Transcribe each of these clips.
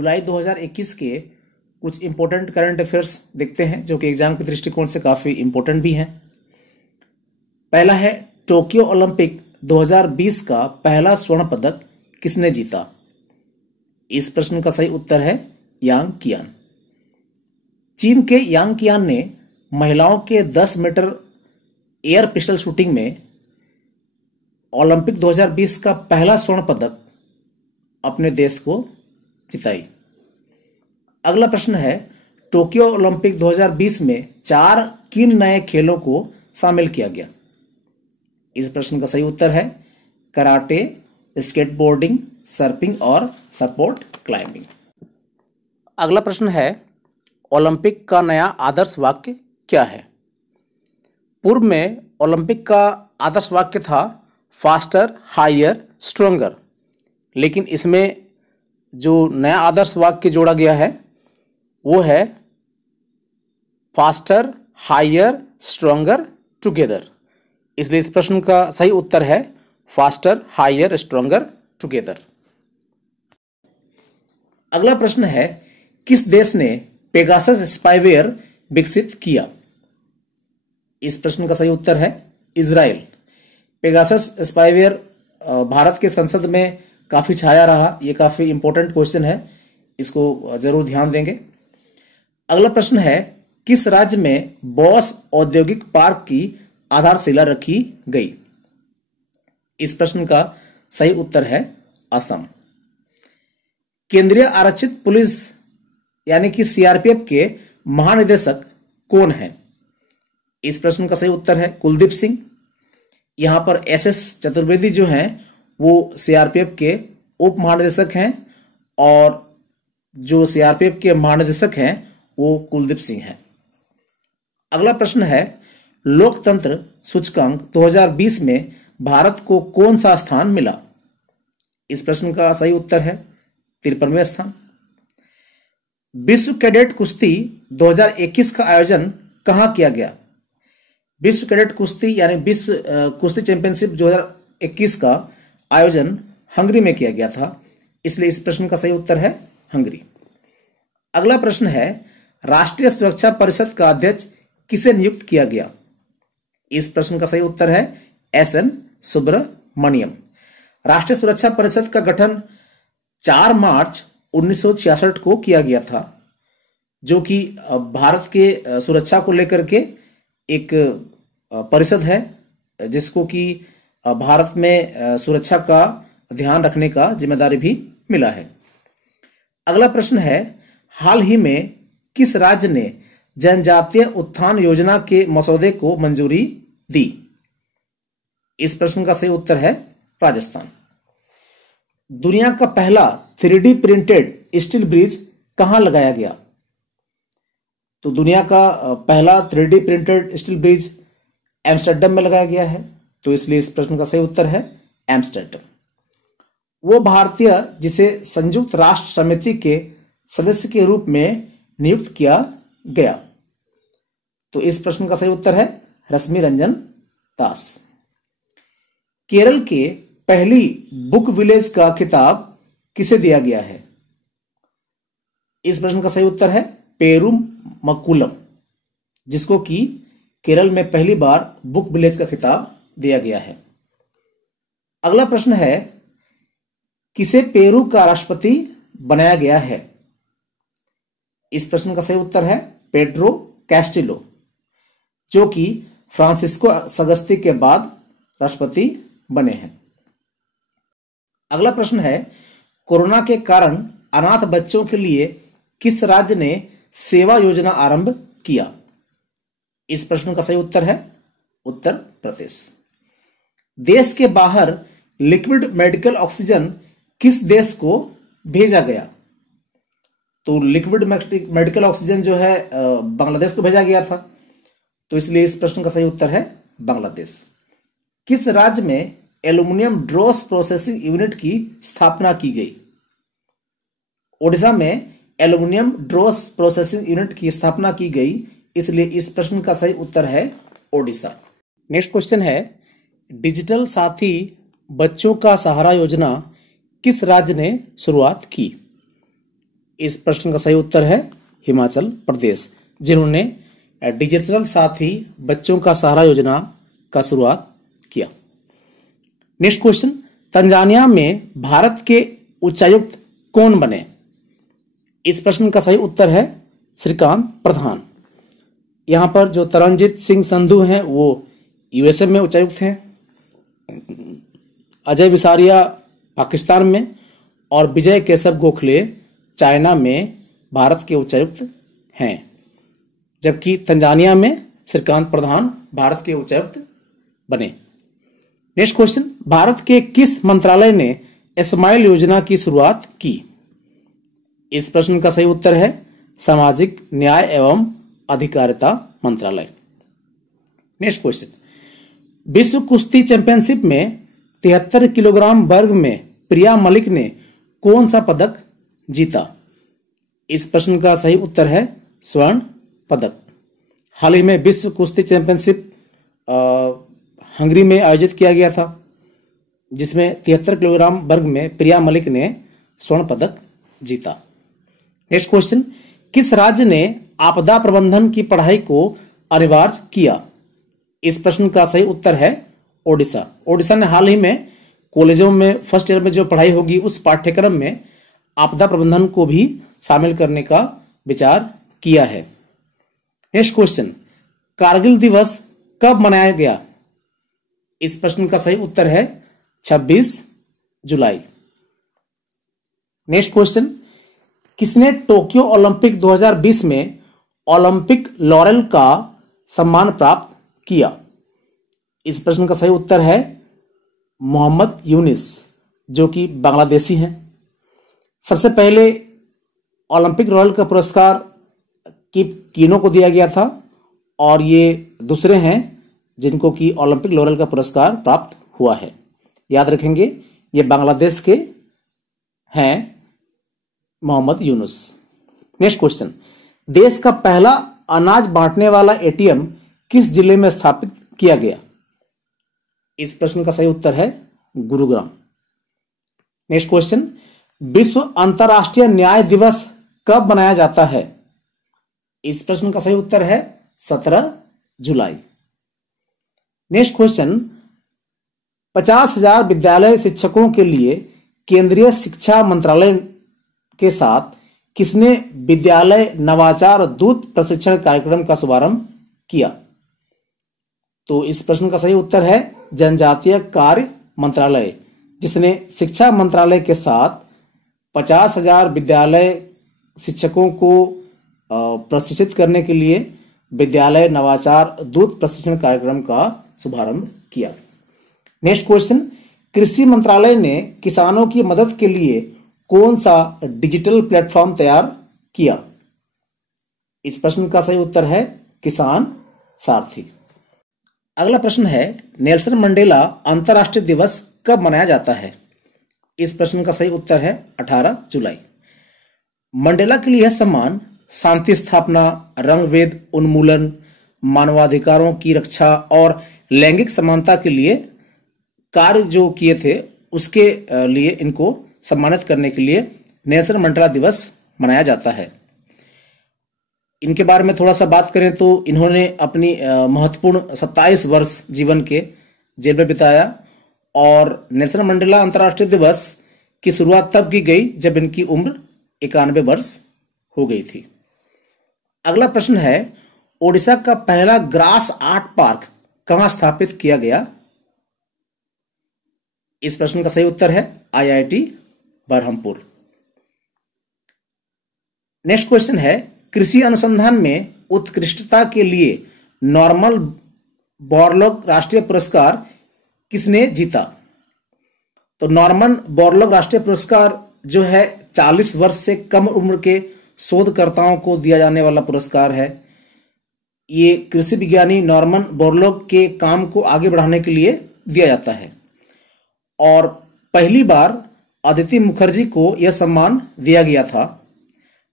जुलाई 2021 के कुछ important current affairs देखते हैं जो कि एग्जाम के दृष्टिकोण से काफी इंपॉर्टेंट भी हैं। पहला है, टोक्यो ओलंपिक 2020 का पहला स्वर्ण पदक किसने जीता? इस प्रश्न का सही उत्तर है यांग कियान। चीन के यांग कियान ने महिलाओं के 10 मीटर एयर पिस्टल शूटिंग में ओलंपिक 2020 का पहला स्वर्ण पदक अपने देश को जिताई। अगला प्रश्न है, टोक्यो ओलंपिक 2020 में 4 किन नए खेलों को शामिल किया गया? इस प्रश्न का सही उत्तर है कराटे, स्केटबोर्डिंग, सर्फिंग और सपोर्ट क्लाइंबिंग। अगला प्रश्न है, ओलंपिक का नया आदर्श वाक्य क्या है? पूर्व में ओलंपिक का आदर्श वाक्य था फास्टर, हायर, स्ट्रोंगर, लेकिन इसमें जो नया आदर्श वाक्य जोड़ा गया है वो है फास्टर, हायर, स्ट्रोंगर टुगेदर। इसलिए इस प्रश्न का सही उत्तर है फास्टर, हायर, स्ट्रोंगर टुगेदर। अगला प्रश्न है, किस देश ने पेगासस स्पाईवेयर विकसित किया? इस प्रश्न का सही उत्तर है इजराइल। पेगासस स्पाईवेयर भारत के संसद में काफी छाया रहा। ये काफी इंपॉर्टेंट क्वेश्चन है, इसको जरूर ध्यान देंगे। अगला प्रश्न है, किस राज्य में बॉस औद्योगिक पार्क की आधारशिला रखी गई? इस प्रश्न का सही उत्तर है असम। केंद्रीय आरक्षित पुलिस यानी कि सीआरपीएफ के महानिदेशक कौन है? इस प्रश्न का सही उत्तर है कुलदीप सिंह। यहां पर एसएस चतुर्वेदी जो हैं वो सीआरपीएफ के उप महानिदेशक हैं और जो सीआरपीएफ के महानिदेशक हैं वो कुलदीप सिंह हैं। अगला प्रश्न है, लोकतंत्र सूचकांक 2020 में भारत को कौन सा स्थान मिला? इस प्रश्न का सही उत्तर है 53वें स्थान। विश्व कैडेट कुश्ती 2021 का आयोजन कहां किया गया? विश्व कैडेट कुश्ती यानी विश्व कुश्ती चैंपियनशिप 2021 का आयोजन हंगरी में किया गया था, इसलिए इस प्रश्न का सही उत्तर है हंगरी। अगला प्रश्न है, राष्ट्रीय सुरक्षा परिषद का अध्यक्ष किसे नियुक्त किया गया? इस प्रश्न का सही उत्तर है एसएन सुब्रमण्यम। राष्ट्रीय सुरक्षा परिषद का गठन 4 मार्च 1966 को किया गया था, जो कि भारत के सुरक्षा को लेकर के एक परिषद है जिसको कि भारत में सुरक्षा का ध्यान रखने का जिम्मेदारी भी मिला है। अगला प्रश्न है, हाल ही में किस राज्य ने जनजातीय उत्थान योजना के मसौदे को मंजूरी दी? इस प्रश्न का सही उत्तर है राजस्थान। दुनिया का पहला 3D प्रिंटेड स्टील ब्रिज कहां लगाया गया? तो दुनिया का पहला 3D printed steel bridge Amsterdam में लगाया गया है, तो इसलिए इस प्रश्न का सही उत्तर है एम्स्टर्डम। वो भारतीय जिसे संयुक्त राष्ट्र समिति के सदस्य के रूप में नियुक्त किया गया, तो इस प्रश्न का सही उत्तर है रश्मि रंजन दास। केरल के पहली बुक विलेज का खिताब किसे दिया गया है? इस प्रश्न का सही उत्तर है पेरुम मक्कुलम, जिसको कि केरल में पहली बार बुक विलेज का खिताब दिया गया है। अगला प्रश्न है, किसे पेरू का राष्ट्रपति बनाया गया है? इस प्रश्न का सही उत्तर है पेड्रो कैस्टिलो, जो कि फ्रांसिस्को सगस्ती के बाद राष्ट्रपति बने हैं। अगला प्रश्न है, कोरोना के कारण अनाथ बच्चों के लिए किस राज्य ने सेवा योजना आरंभ किया? इस प्रश्न का सही उत्तर है उत्तर प्रदेश। देश के बाहर लिक्विड मेडिकल ऑक्सीजन किस देश को भेजा गया? तो लिक्विड मेडिकल ऑक्सीजन जो है बांग्लादेश को भेजा गया था, तो इसलिए इस प्रश्न का सही उत्तर है बांग्लादेश। किस राज्य में एल्यूमिनियम ड्रॉस प्रोसेसिंग यूनिट की स्थापना की गई? ओडिशा में एल्यूमिनियम ड्रॉस प्रोसेसिंग यूनिट की स्थापना की गई, इसलिए इस प्रश्न का सही उत्तर है ओडिशा। नेक्स्ट क्वेश्चन है, डिजिटल साथी बच्चों का सहारा योजना किस राज्य ने शुरुआत की? इस प्रश्न का सही उत्तर है हिमाचल प्रदेश, जिन्होंने डिजिटल साथी बच्चों का सहारा योजना का शुरुआत किया। नेक्स्ट क्वेश्चन, तंजानिया में भारत के उच्चायुक्त कौन बने? इस प्रश्न का सही उत्तर है श्रीकांत प्रधान। यहां पर जो तरनजीत सिंह संधू हैं वो यूएसए में उच्चायुक्त हैं, अजय विसारिया पाकिस्तान में और विजय केशव गोखले चाइना में भारत के उच्चायुक्त हैं, जबकि तंजानिया में श्रीकांत प्रधान भारत के उच्चायुक्त बने। नेक्स्ट क्वेश्चन, भारत के किस मंत्रालय ने स्माइल योजना की शुरुआत की? इस प्रश्न का सही उत्तर है सामाजिक न्याय एवं अधिकारिता मंत्रालय। नेक्स्ट क्वेश्चन, विश्व कुश्ती चैंपियनशिप में 73 किलोग्राम वर्ग में प्रिया मलिक ने कौन सा पदक जीता? इस प्रश्न का सही उत्तर है स्वर्ण पदक। हाल ही में विश्व कुश्ती चैंपियनशिप हंगरी में आयोजित किया गया था, जिसमें 73 किलोग्राम वर्ग में प्रिया मलिक ने स्वर्ण पदक जीता। नेक्स्ट क्वेश्चन, किस राज्य ने आपदा प्रबंधन की पढ़ाई को अनिवार्य किया? इस प्रश्न का सही उत्तर है ओडिशा। ओडिशा ने हाल ही में कॉलेजों में फर्स्ट ईयर में जो पढ़ाई होगी उस पाठ्यक्रम में आपदा प्रबंधन को भी शामिल करने का विचार किया है। नेक्स्ट क्वेश्चन, कारगिल दिवस कब मनाया गया? इस प्रश्न का सही उत्तर है 26 जुलाई। नेक्स्ट क्वेश्चन, किसने टोक्यो ओलंपिक 2020 में ओलंपिक लॉरेल का सम्मान प्राप्त किया? इस प्रश्न का सही उत्तर है मोहम्मद यूनिस, जो कि बांग्लादेशी हैं। सबसे पहले ओलंपिक लॉरेल का पुरस्कार कीनो को दिया गया था और ये दूसरे हैं जिनको कि ओलंपिक लॉरेल का पुरस्कार प्राप्त हुआ है। याद रखेंगे, ये बांग्लादेश के हैं मोहम्मद यूनुस। नेक्स्ट क्वेश्चन, देश का पहला अनाज बांटने वाला एटीएम किस जिले में स्थापित किया गया? इस प्रश्न का सही उत्तर है गुरुग्राम। नेक्स्ट क्वेश्चन, विश्व अंतर्राष्ट्रीय न्याय दिवस कब मनाया जाता है? इस प्रश्न का सही उत्तर है 17 जुलाई। नेक्स्ट क्वेश्चन, 50,000 विद्यालय शिक्षकों के लिए केंद्रीय शिक्षा मंत्रालय के साथ किसने विद्यालय नवाचार दूत प्रशिक्षण कार्यक्रम का शुभारंभ किया? तो इस प्रश्न का सही उत्तर है जनजातीय कार्य मंत्रालय, जिसने शिक्षा मंत्रालय के साथ 50,000 विद्यालय शिक्षकों को प्रशिक्षित करने के लिए विद्यालय नवाचार दूत प्रशिक्षण कार्यक्रम का शुभारंभ किया। नेक्स्ट क्वेश्चन, कृषि मंत्रालय ने किसानों की मदद के लिए कौन सा डिजिटल प्लेटफॉर्म तैयार किया? इस प्रश्न का सही उत्तर है किसान सारथी। अगला प्रश्न है, नेल्सन मंडेला अंतर्राष्ट्रीय दिवस कब मनाया जाता है? इस प्रश्न का सही उत्तर है 18 जुलाई। मंडेला के लिए यह सम्मान शांति स्थापना, रंगभेद उन्मूलन, मानवाधिकारों की रक्षा और लैंगिक समानता के लिए कार्य जो किए थे उसके लिए इनको सम्मानित करने के लिए नेल्सन मंडेला दिवस मनाया जाता है। इनके बारे में थोड़ा सा बात करें तो इन्होंने अपनी महत्वपूर्ण 27 वर्ष जीवन के जेल में बिताया और नेल्सन मंडेला अंतर्राष्ट्रीय दिवस की शुरुआत तब की गई जब इनकी उम्र 91 वर्ष हो गई थी। अगला प्रश्न है, ओडिशा का पहला ग्रास आर्ट पार्क कहां स्थापित किया गया? इस प्रश्न का सही उत्तर है आईआईटी बरहमपुर। नेक्स्ट क्वेश्चन है, कृषि अनुसंधान में उत्कृष्टता के लिए नॉर्मन बोरलॉग राष्ट्रीय पुरस्कार किसने जीता? तो नॉर्मन बोरलॉग राष्ट्रीय पुरस्कार जो है 40 वर्ष से कम उम्र के शोधकर्ताओं को दिया जाने वाला पुरस्कार है। ये कृषि विज्ञानी नॉर्मन बोरलॉग के काम को आगे बढ़ाने के लिए दिया जाता है और पहली बार अदिति मुखर्जी को यह सम्मान दिया गया था,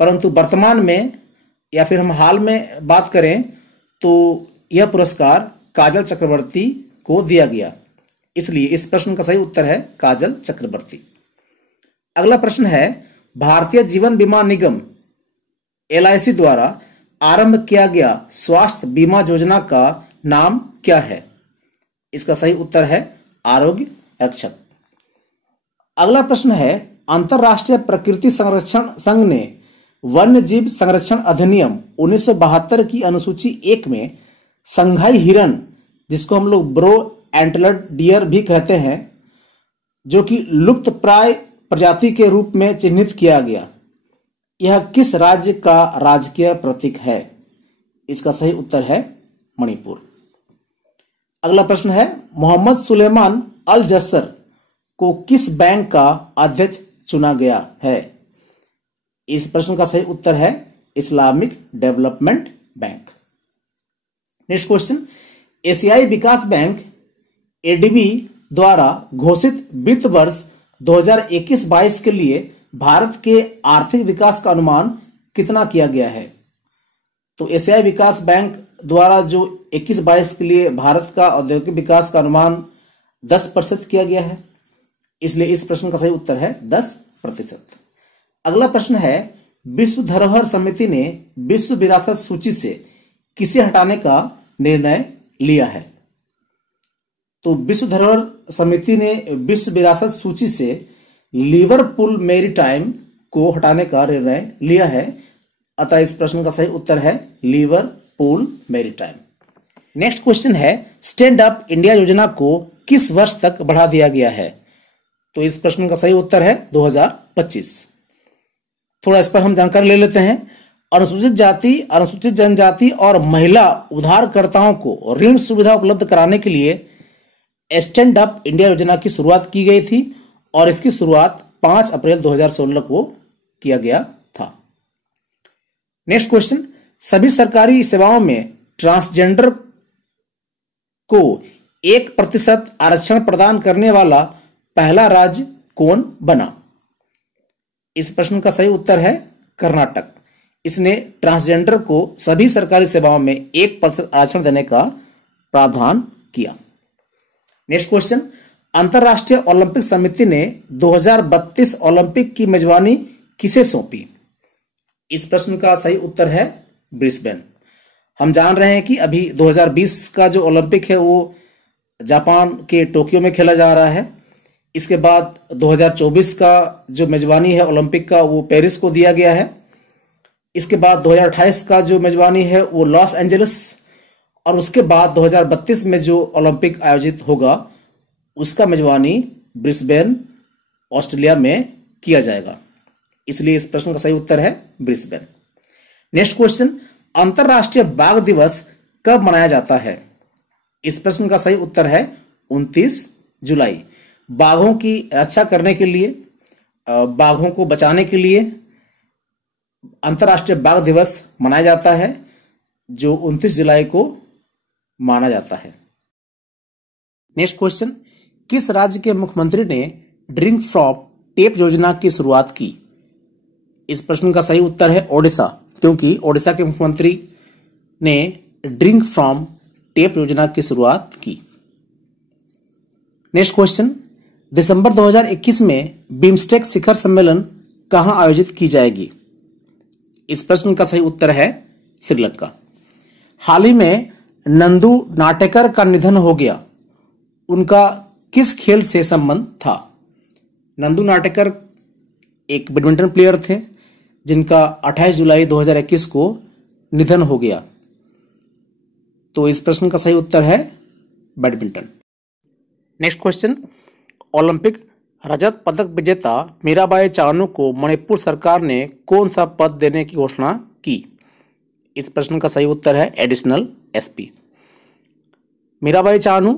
परंतु वर्तमान में या फिर हम हाल में बात करें तो यह पुरस्कार काजल चक्रवर्ती को दिया गया, इसलिए इस प्रश्न का सही उत्तर है काजल चक्रवर्ती। अगला प्रश्न है, भारतीय जीवन बीमा निगम LIC द्वारा आरंभ किया गया स्वास्थ्य बीमा योजना का नाम क्या है? इसका सही उत्तर है आरोग्य रक्षक। अगला प्रश्न है, अंतरराष्ट्रीय प्रकृति संरक्षण संघ ने वन्य जीव संरक्षण अधिनियम 1972 की अनुसूची 1 में संघाई हिरन, जिसको हम लोग ब्रो एंटलर्ड डियर भी कहते हैं, जो कि लुप्त प्राय प्रजाति के रूप में चिन्हित किया गया, यह किस राज्य का राजकीय प्रतीक है? इसका सही उत्तर है मणिपुर। अगला प्रश्न है, मोहम्मद सुलेमान अल जस्सर को किस बैंक का अध्यक्ष चुना गया है? इस प्रश्न का सही उत्तर है Islamic development bank. Next question, एशियाई विकास बैंक ADB द्वारा घोषित वित्त वर्ष 2021-22 के लिए भारत के आर्थिक विकास का अनुमान कितना किया गया है? तो एशियाई विकास बैंक द्वारा जो 21-22 के लिए भारत का औद्योगिक विकास का अनुमान 10% किया गया है, इसलिए इस प्रश्न का सही उत्तर है 10%। अगला प्रश्न है, विश्व धरोहर समिति ने विश्व विरासत सूची से किसे हटाने का निर्णय लिया है? तो विश्व धरोहर समिति ने विश्व विरासत सूची से लिवरपूल मैरीटाइम को हटाने का निर्णय लिया है, अतः इस प्रश्न का सही उत्तर है लिवरपूल मैरीटाइम। नेक्स्ट क्वेश्चन है, स्टैंड अप इंडिया योजना को किस वर्ष तक बढ़ा दिया गया है? तो इस प्रश्न का सही उत्तर है 2025। थोड़ा इस पर हम जानकारी ले लेते हैं। अनुसूचित जाति, अनुसूचित जनजाति और महिला उधारकर्ताओं को ऋण सुविधा उपलब्ध कराने के लिए स्टैंड अप इंडिया योजना की शुरुआत की गई थी और इसकी शुरुआत 5 अप्रैल 2016 को किया गया था। नेक्स्ट क्वेश्चन, सभी सरकारी सेवाओं में ट्रांसजेंडर को 1% आरक्षण प्रदान करने वाला पहला राज्य कौन बना? इस प्रश्न का सही उत्तर है कर्नाटक। इसने ट्रांसजेंडर को सभी सरकारी सेवाओं में 1% आरक्षण देने का प्रावधान किया। नेक्स्ट क्वेश्चन, अंतरराष्ट्रीय ओलंपिक समिति ने 2032 ओलंपिक की मेजबानी किसे सौंपी? इस प्रश्न का सही उत्तर है ब्रिस्बेन। हम जान रहे हैं कि अभी 2020 का जो ओलंपिक है वो जापान के टोक्यो में खेला जा रहा है। इसके बाद 2024 का जो मेजबानी है ओलंपिक का वो पेरिस को दिया गया है। इसके बाद 2028 का जो मेजबानी है वो लॉस एंजलिस, और उसके बाद 2032 में जो ओलंपिक आयोजित होगा उसका मेजबानी ब्रिस्बेन ऑस्ट्रेलिया में किया जाएगा, इसलिए इस प्रश्न का सही उत्तर है ब्रिस्बेन। नेक्स्ट क्वेश्चन, अंतरराष्ट्रीय बाघ दिवस कब मनाया जाता है? इस प्रश्न का सही उत्तर है 29 जुलाई। बाघों की रक्षा करने के लिए, बाघों को बचाने के लिए अंतरराष्ट्रीय बाघ दिवस मनाया जाता है, जो 29 जुलाई को माना जाता है। नेक्स्ट क्वेश्चन, किस राज्य के मुख्यमंत्री ने ड्रिंक फ्रॉम टेप योजना की शुरुआत की? इस प्रश्न का सही उत्तर है ओडिशा, क्योंकि ओडिशा के मुख्यमंत्री ने ड्रिंक फ्रॉम टेप योजना की शुरुआत की। नेक्स्ट क्वेश्चन, दिसंबर 2021 में बिम्स्टेक शिखर सम्मेलन कहां आयोजित की जाएगी? इस प्रश्न का सही उत्तर है श्रीलंका। हाल ही में नंदू नाटेकर का निधन हो गया, उनका किस खेल से संबंध था? नंदू नाटेकर एक बैडमिंटन प्लेयर थे जिनका 28 जुलाई 2021 को निधन हो गया, तो इस प्रश्न का सही उत्तर है बैडमिंटन। नेक्स्ट क्वेश्चन, ओलंपिक रजत पदक विजेता मीराबाई चानू को मणिपुर सरकार ने कौन सा पद देने की घोषणा की? इस प्रश्न का सही उत्तर है additional SP। Mirabai Chanu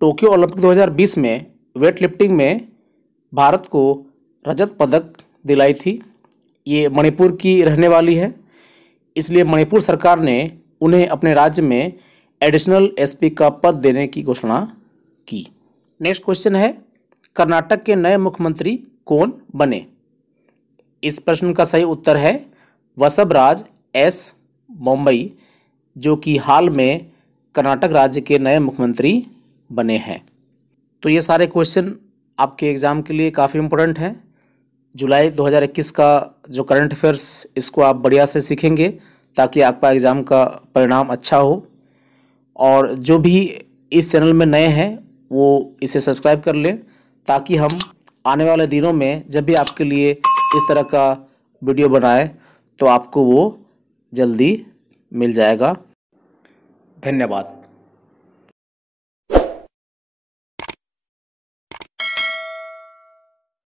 Tokyo Olympic 2020 में वेट लिफ्टिंग में भारत को रजत पदक दिलाई थी। ये मणिपुर की रहने वाली है, इसलिए मणिपुर सरकार ने उन्हें अपने राज्य में एडिशनल SP का पद देने की घोषणा की। नेक्स्ट क्वेश्चन है, कर्नाटक के नए मुख्यमंत्री कौन बने? इस प्रश्न का सही उत्तर है वसुबराज S बोम्मई, जो कि हाल में कर्नाटक राज्य के नए मुख्यमंत्री बने हैं। तो ये सारे क्वेश्चन आपके एग्जाम के लिए काफ़ी इम्पोर्टेंट हैं, जुलाई 2021 का जो करंट अफेयर्स, इसको आप बढ़िया से सीखेंगे ताकि आपका एग्ज़ाम का परिणाम अच्छा हो। और जो भी इस चैनल में नए हैं वो इसे सब्सक्राइब कर लें ताकि हम आने वाले दिनों में जब भी आपके लिए इस तरह का वीडियो बनाए तो आपको वो जल्दी मिल जाएगा। धन्यवाद।